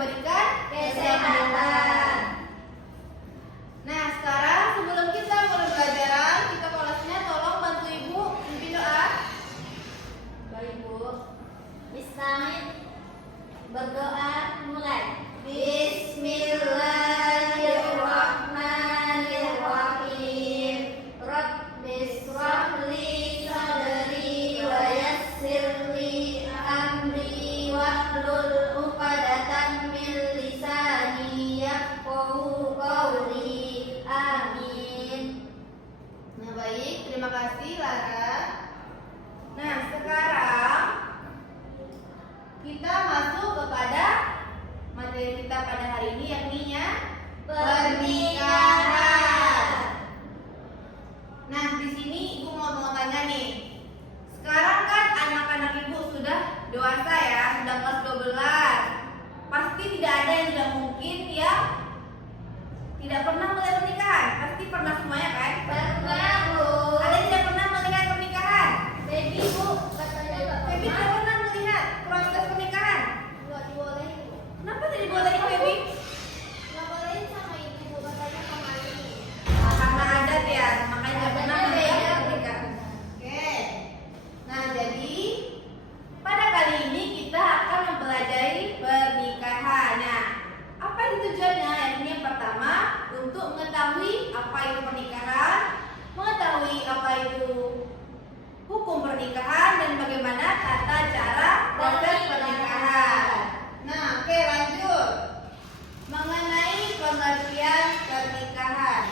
diberikan kesehatan. Nah, sekarang sebelum kita mulai pelajaran, kita kelasnya tolong bantu Ibu pimpin doa. Baik, Bu. Bismillah, berdoa mulai. Bismillahirrahmanirrahim. Rabbishrah li sadri wa yassir li amri wahlul 'uqdatam min lisani yafqahu qawli. Amin. Nah, baik, terima kasih Lara. Nah, sekarang kita masuk kepada materi kita pada hari ini, yakni pernikahan. Nah, di sini Ibu mau tanya nih. Sekarang kan anak-anak Ibu sudah dewasa ya, sudah kelas 12. Pasti tidak ada yang tidak mungkin ya tidak pernah melihat pernikahan. Pasti pernah semuanya kan? Pernah, Bu. Ada yang tidak pernah melihat pernikahan? Baby, Bu, katanya enggak Feby pernah. tidak pernah melihat proses pernikahan. Enggak dibolehin, Bu. Kenapa tidak dibolehin Feby? Enggak bolehin sama ibu, Bu, katanya sama ini. Karena adat ya, makanya tidak pernah Adatnya melihat beda, Bu. pernikahan. Oke. Nah, jadi pada kali ini kita akan mempelajari pernikahan. Nah, apa itu tujuannya? Yang pertama, untuk mengetahui apa itu pernikahan, mengetahui apa itu hukum pernikahan, dan bagaimana tata cara proses pernikahan. Nah, oke, lanjut. Mengenai pengertian pernikahan.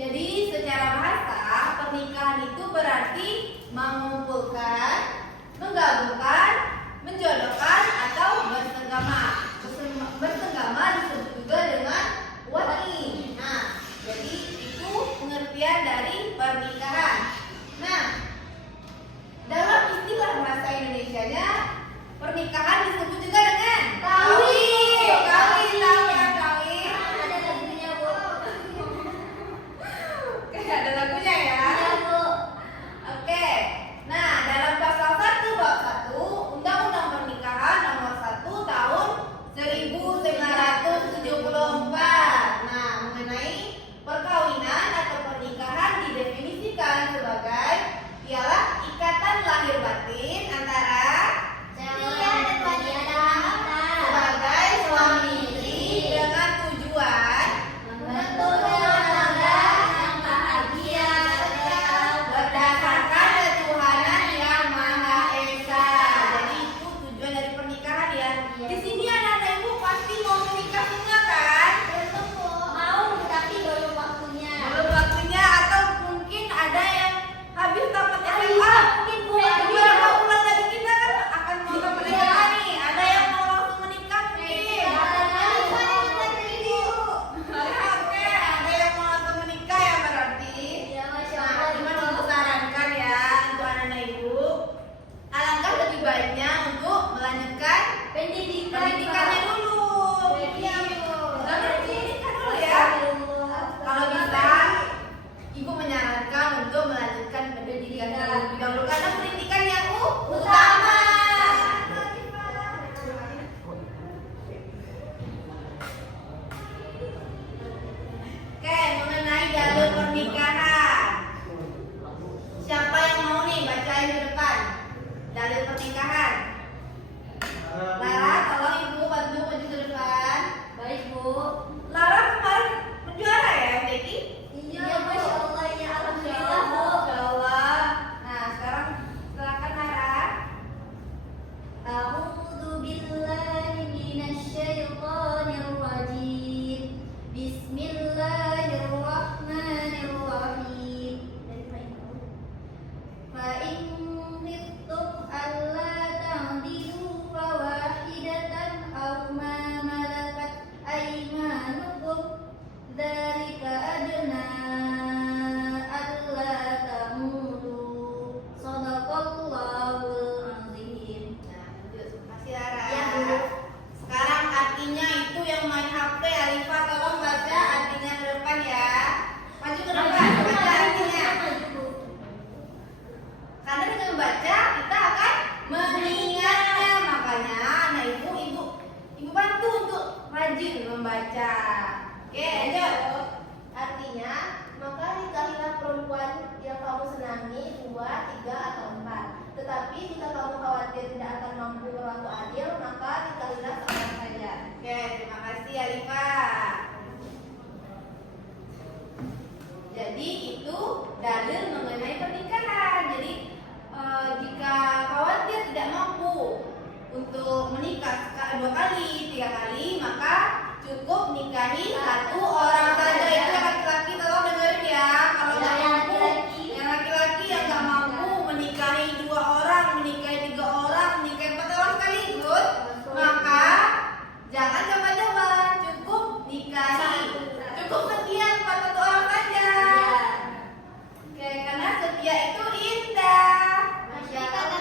Jadi secara bahasa, pernikahan itu berarti mengumpulkan, menggabungkan, menjodohkan, atau bersenggama. Bersenggama disebut juga dengan wali. Nah, jadi itu pengertian dari pernikahan. Nah, dalam istilah bahasa Indonesianya, pernikahan disebut juga dengan kawin. Kawin, tahu ya kawin? Ada lagunya, Bu. Oke, ada lagunya ya. Iya, Bu. Oke. Nah, dalam pasal 1 bab 1 Undang-Undang Pernikahan nomor 1 tahun 1974. Nah, mengenai perkawinan atau pernikahan didefinisikan sebagai ialah ikatan lahir batin antara Pria dan wanita sebagai suami istri dengan tujuan membentuk rumah tangga yang bahagia berdasarkan ketuhanan yang Maha Esa. Jadi itu tujuan dari pernikahan ya. Iya. Di sini anak-anak Ibu pasti mau menikah semua kan? mau tapi belum waktunya. Belum waktunya, atau mungkin ada yang habis tamat SMA. Mungkin Bu, Beberapa bulan lagi kita kan akan mau ke pernikahan nih. Ada yang mau langsung menikah mungkin. Oke, ada yang mau langsung menikah ya berarti. Ya, Masya Nah, Allah. cuma untuk sarankan ya untuk anak-anak Ibu, alangkah lebih baiknya untuk melanjutkan pendidikannya dulu. Iya, Bu. Jangan pendidikan dulu ya. Kalau bisa, Ibu menyarankan untuk melanjutkan pendidikan terlebih dahulu karena pendidikan yang utama. Oke, mengenai jalur pernikahan. Siapa yang mau nih bacain di depan dalil pernikahan? Lara, tolong Ibu bantu maju ke depan. Baik, Bu. Lara kemarin juara ya, Becky? Iya, Masya Allah, ya Alhamdulillah, Bu. Masya Allah. Nah, sekarang silakan Lara. A'udzu billahi minasyaitonir rajim. Bismillahirrahmanirrahim. Fa in khiftum alla membaca, kita akan mengingatnya. Makanya anak ibu bantu untuk rajin membaca. Oke, lanjut. Artinya, maka nikahilah perempuan yang kamu senangi 2, 3, atau 4. Tetapi jika kamu khawatir tidak akan mampu berlaku adil, maka nikahilah seorang saja. Oke, terima kasih Alifa. Jadi itu dalil mengenai pernikahan. Jadi jika khawatir tidak mampu untuk menikah 2 kali, 3 kali, maka cukup nikahi 1 orang saja. Itu yang laki-laki, tolong dengerin ya. Kalau nggak mampu, yang laki-laki yang nggak mampu menikahi 2 orang, menikahi 3 orang, menikahi 4 orang sekaligus, maka jangan coba-coba, cukup nikahi, cukup setia kepada 1 orang saja. Oke, karena setia itu indah. Masya Allah.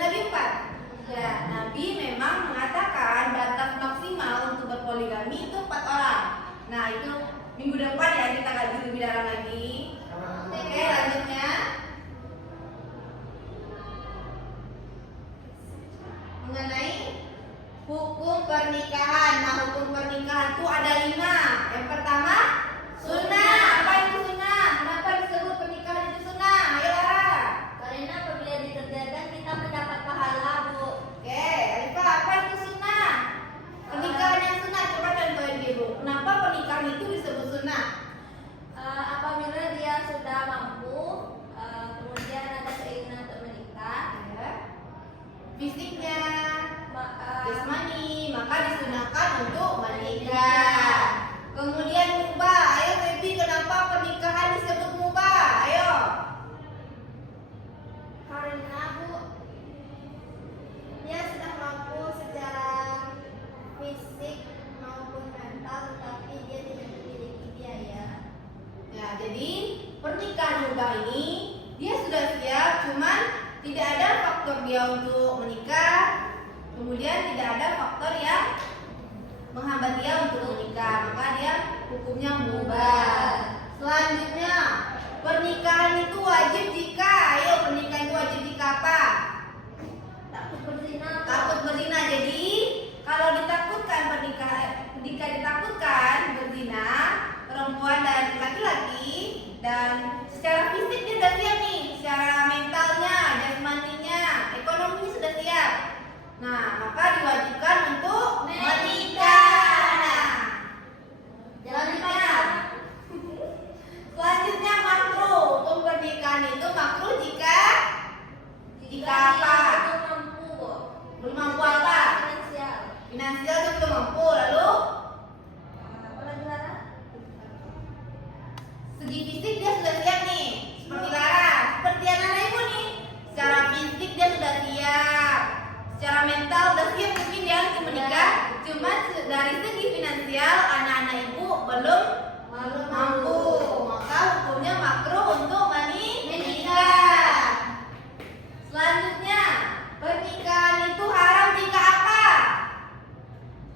Nabi 4. Ya, Nabi memang mengatakan batas maksimal untuk berpoligami itu 4 orang. Nah, itu minggu depan ya kita kaji lebih dalam lagi. Oke, lanjutnya. Mengenai hukum pernikahan. Nah, hukum pernikahan itu ada 5. Yang pertama, sunnah. Apa itu sunnah? Kenapa disebut pernikahan itu sunnah? Ayo Lara. Karena apabila dikerjakan kita mendapat pahala, Bu. Oke, Alifa, apa itu sunnah? Pernikahan yang sunnah, coba contohin Ibu. Kenapa pernikahan itu disebut sunnah? Apabila dia sudah mampu, kemudian ada keinginan untuk menikah, Ya. Fisiknya, jasmani, maka maka disunahkan untuk menikah. Kemudian mubah. Ayo Baby, kenapa pernikahan disebut mubah? Ayo. karena Bu, dia sudah mampu secara fisik maupun mental, tetapi dia tidak memiliki biaya. Ya, jadi pernikahan mubah ini dia sudah siap, cuman tidak ada faktor dia untuk menikah. Kemudian tidak ada faktor yang menghambat dia untuk menikah, maka dia hukumnya mubah. Selanjutnya, pernikahan itu wajib jika, ayo pernikahan itu wajib jika apa? Takut berzina. Takut berzina. Jadi kalau ditakutkan pernikahan, jika ditakutkan berzina perempuan dan laki-laki, dan secara fisik dia sudah siap nih, secara mentalnya, jasmaninya, ekonominya sudah siap. Nah, maka diwajibkan untuk menikah. Selanjutnya makruh. Untuk pernikahan itu makruh jika apa? Belum mampu, Bu. Belum mampu apa? Finansial. Finansial itu belum mampu. Lalu Apa lagi, Lara? segi fisik dia sudah siap nih, seperti Lara, seperti anak ibu nih. Secara fisik dia sudah siap, secara mental sudah siap mungkin dia untuk menikah. Cuma dari segi finansial anak-anak ibu belum mampu, maka hukumnya makruh untuk menikah. Selanjutnya, pernikahan itu haram jika apa?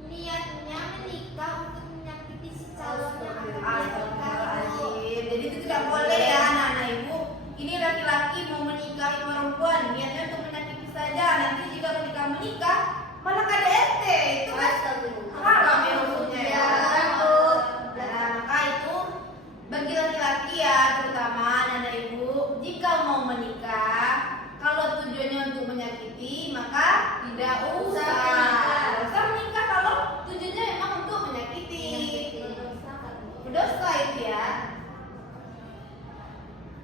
Niatnya menikah untuk menyakiti si calon yang akan dia nikahi, Bu. Astagfirullahaladzim. Jadi itu tidak boleh ya anak-anak ibu. Ini laki-laki mau menikahi perempuan, niatnya untuk menyakiti saja. Nanti jika ketika menikah malah KDRT, itu kan haram ya hukumnya ya. Nah, maka itu bagi laki-laki ya, terutama anak-anak ibu, jika mau menikah, kalau tujuannya untuk menyakiti, maka tidak usah. Tidak usah menikah kalau tujuannya memang untuk menyakiti. Berdosa itu ya.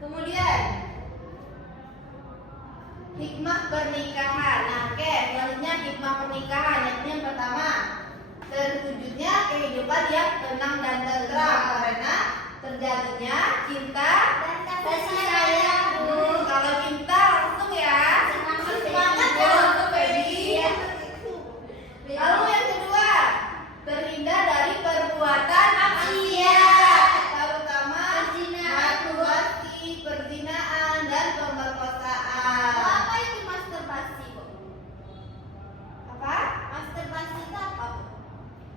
Kemudian hikmah pernikahan. Nah, oke, selanjutnya hikmah pernikahan. Yang pertama, terwujudnya kehidupan yang tenang dan tentram karena terjadinya cinta Dan kasih sayang, Bu. Kalau cinta langsung ya, semangat ya untuk baby. Lalu yang kedua, terhindar dari perbuatan maksiat, terutama masturbasi, perzinaan, dan pemerkosaan. Apa itu masturbasi, Bu? Apa? Masturbasi itu apa, Bu?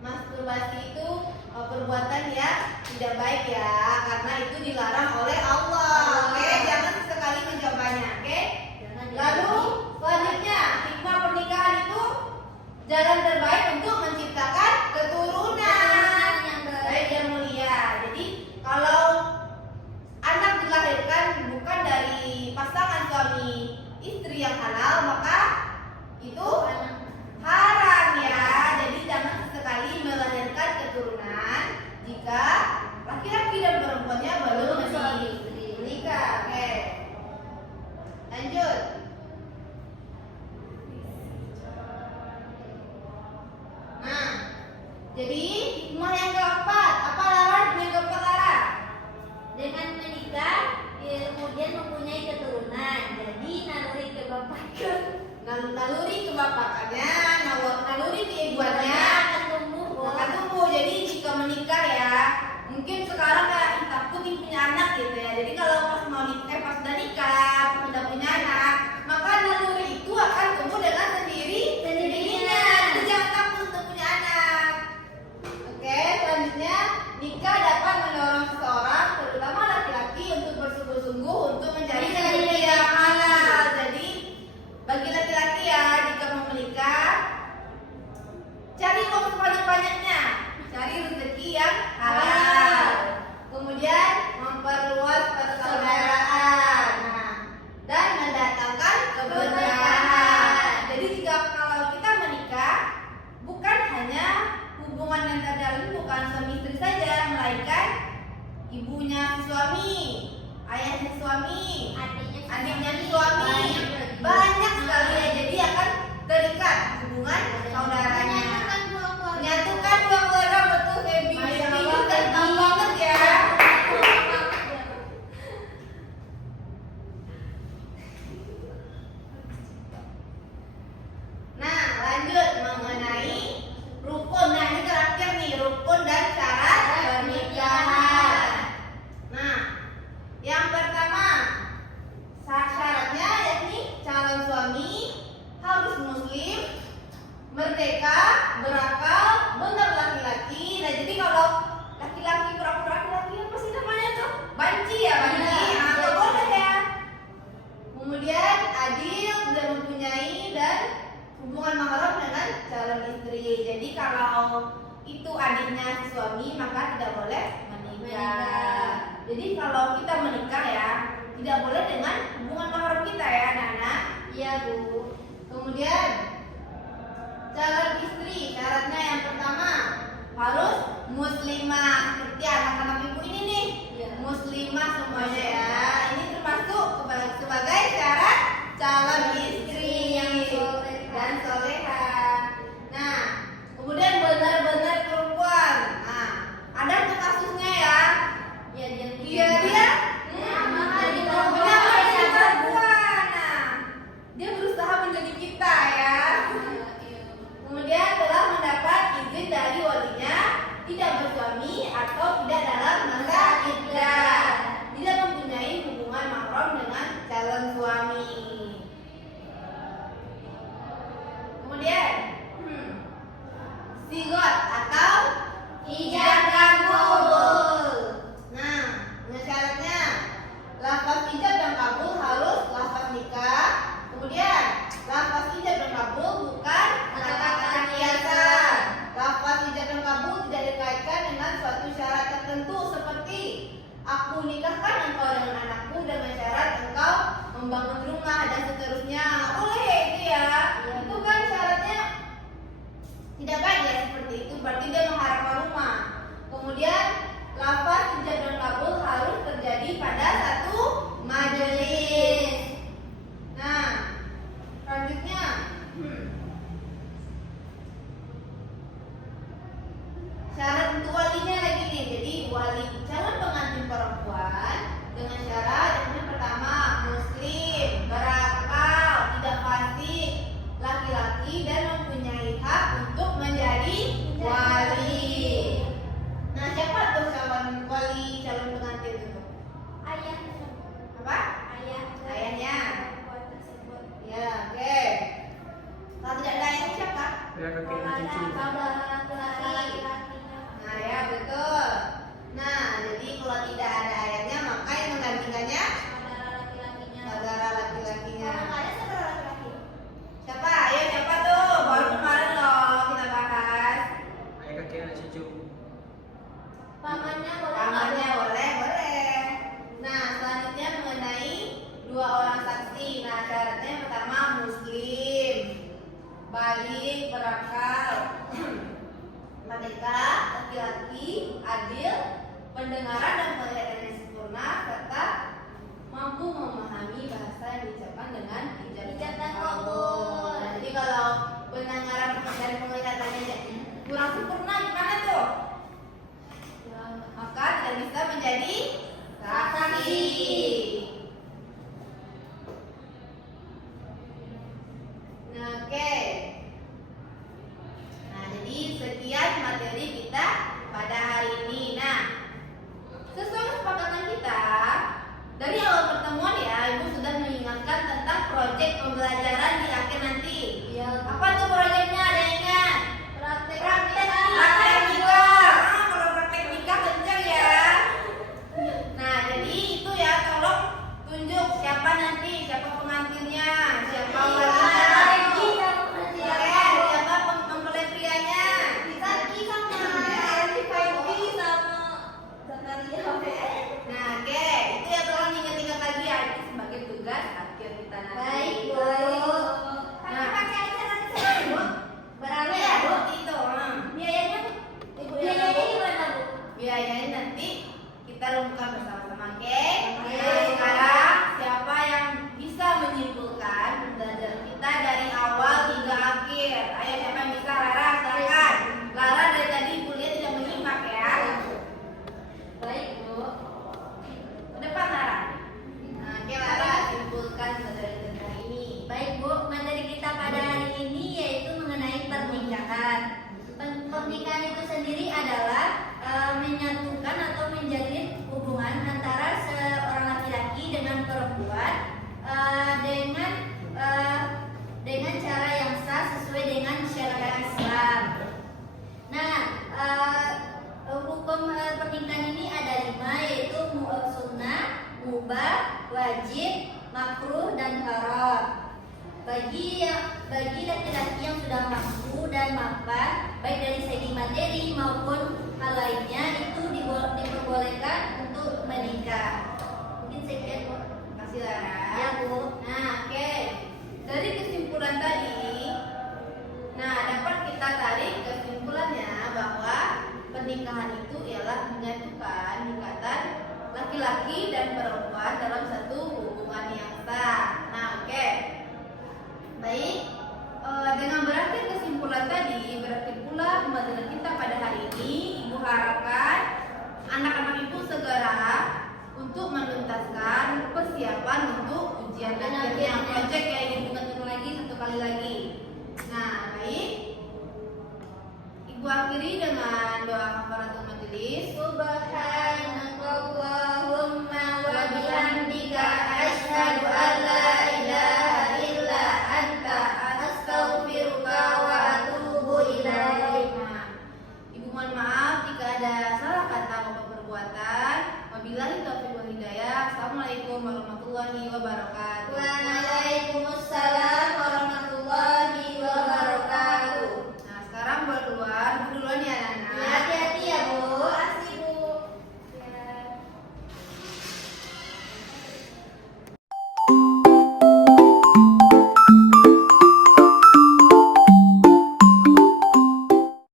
Masturbasi itu perbuatan yang tidak baik ya, karena itu dilarang oleh Allah. Oke, jangan istri yang halal, maka itu haram ya. Jadi jangan sesekali melahirkan keturunan jika laki-laki dan perempuannya belum menikah. Oke. Lanjut. Nah, jadi hikmah yang keempat, apa Lara? Yang keempat Lara? Dengan menikah kemudian mempunyai keturunan, jadi naluri kebapakan Naluri kebapakannya, naluri keibuannya akan tumbuh. akan tumbuh. Jadi jika menikah ya, mungkin sekarang kayak takut nih punya anak gitu ya. Jadi kalau pas mau nikah, pas udah nikah, pas udah punya anak, maka naluri itu akan tumbuh dengan sendirinya. Jadi jangan takut untuk punya anak. Oke, selanjutnya nikah dapat mendorong seseorang, terutama laki-laki, untuk bersungguh-sungguh untuk mencari rezeki yang halal. Jadi bagi laki-laki ya, jika mau menikah, cari uang sebanyak-banyaknya, cari rezeki yang halal. Kemudian memperluas persaudaraan, dan mendatangkan keberkahan. Jadi jika kalau kita menikah, bukan hanya hubungan yang terjalin bukan suami istri saja, melainkan ibunya si suami, ayahnya si suami, adiknya si suami, banyak sekali ya. Jadi akan terikat hubungan saudaranya, menyatukan dua keluarga. Betul, baby itu gampang banget ya. Nah, lanjut mengenai rukun. Nah, ini terakhir nih, rukun dan syarat pernikahan. Nah, yang pertama, syaratnya yakni calon suami harus muslim, merdeka, berakal, benar laki-laki. Nah, jadi kalau laki-laki pura-pura laki-laki apa sih namanya tuh? Banci ya, banci. Nah, nggak boleh ya. Kemudian adil dan mempunyai dan hubungan mahram dengan calon istri. Jadi kalau itu adiknya si suami, maka tidak boleh menikah. Jadi kalau kita menikah ya, tidak boleh dengan hubungan mahram kita ya, anak-anak. Iya, Bu. Kemudian calon istri, syaratnya yang pertama harus muslimah, seperti anak-anak ibu ini nih, muslimah semuanya ya. Ini termasuk sebagai syarat calon istri dan soleha. Nah, kemudian benar-benar perempuan. Nah, ada tuh kasusnya ya. Dia perempuan. Nah, dia berusaha menjadi kita ya. Kemudian telah mendapat izin dari walinya, tidak bersuami atau tidak dalam masa iddah, tidak mempunyai baik, berakal, merdeka, laki-laki, adil, pendengaran dan penglihatan yang sempurna, serta mampu memahami bahasa yang diucapkan dengan ijab dan qabul. Nah, jadi kalau pendengaran dan penglihatannya kurang sempurna gimana tuh? Ya, maka tidak bisa menjadi saksi. Nah, oke. Nah, jadi sekian materi kita pada hari ini. Nah, sesuai kesepakatan kita, dari awal pertemuan ya, Ibu sudah mengingatkan tentang proyek pembelajaran di akhir nanti. Iya. Apa tuh proyeknya? Ada yang ingat? Praktek. Prakteknikal. Kalau prakteknikal kenceng ya. Nah, jadi itu ya, tolong tunjuk siapa nanti, siapa pengantinnya, siapa walinya. Oke, siapa mempelai prianya? Saki sama Faifi sama Zakaria. Nah, oke, itu ya tolong ingat-ingat lagi ya, itu sebagai tugas akhir kita nanti. Baik, Bu. Nah, pakai acara sana, Bu. berarti ya, Bu, itu. Biayanya Ibu yang Biayanya gimana, Bu? Biayanya nanti kita rumuskan bersama-sama, oke? Oke. Nah, sekarang siapa yang bisa menyimpulkan pembelajaran kita dari awal hingga akhir? Ayo, siapa yang bisa? Lara, silakan. Lara dari tadi Ibu lihat tidak menyimak ya. Baik, Bu. Ke depan, Lara. Nah, oke, Lara, simpulkan pembelajaran kita hari ini. Baik, Bu. Materi kita pada hari ini yaitu mengenai pernikahan. Pernikahan itu sendiri adalah menyatukan atau menjalin hubungan antara seorang laki-laki dengan perempuan dengan cara yang sah sesuai dengan syariat Islam. Nah, hukum pernikahan ini ada 5, yaitu sunnah, mubah, wajib, makruh, dan haram. Bagi laki-laki yang sudah mampu dan mapan, baik dari segi materi maupun hal lainnya, itu diperbolehkan untuk menikah. Mungkin sekian, Bu. Kasih Lara. Ya, Bu. Nah, oke. Dari kesimpulan tadi, nah dapat kita tarik kesimpulannya bahwa pernikahan itu ialah menyatukan ikatan laki-laki dan perempuan dalam satu hubungan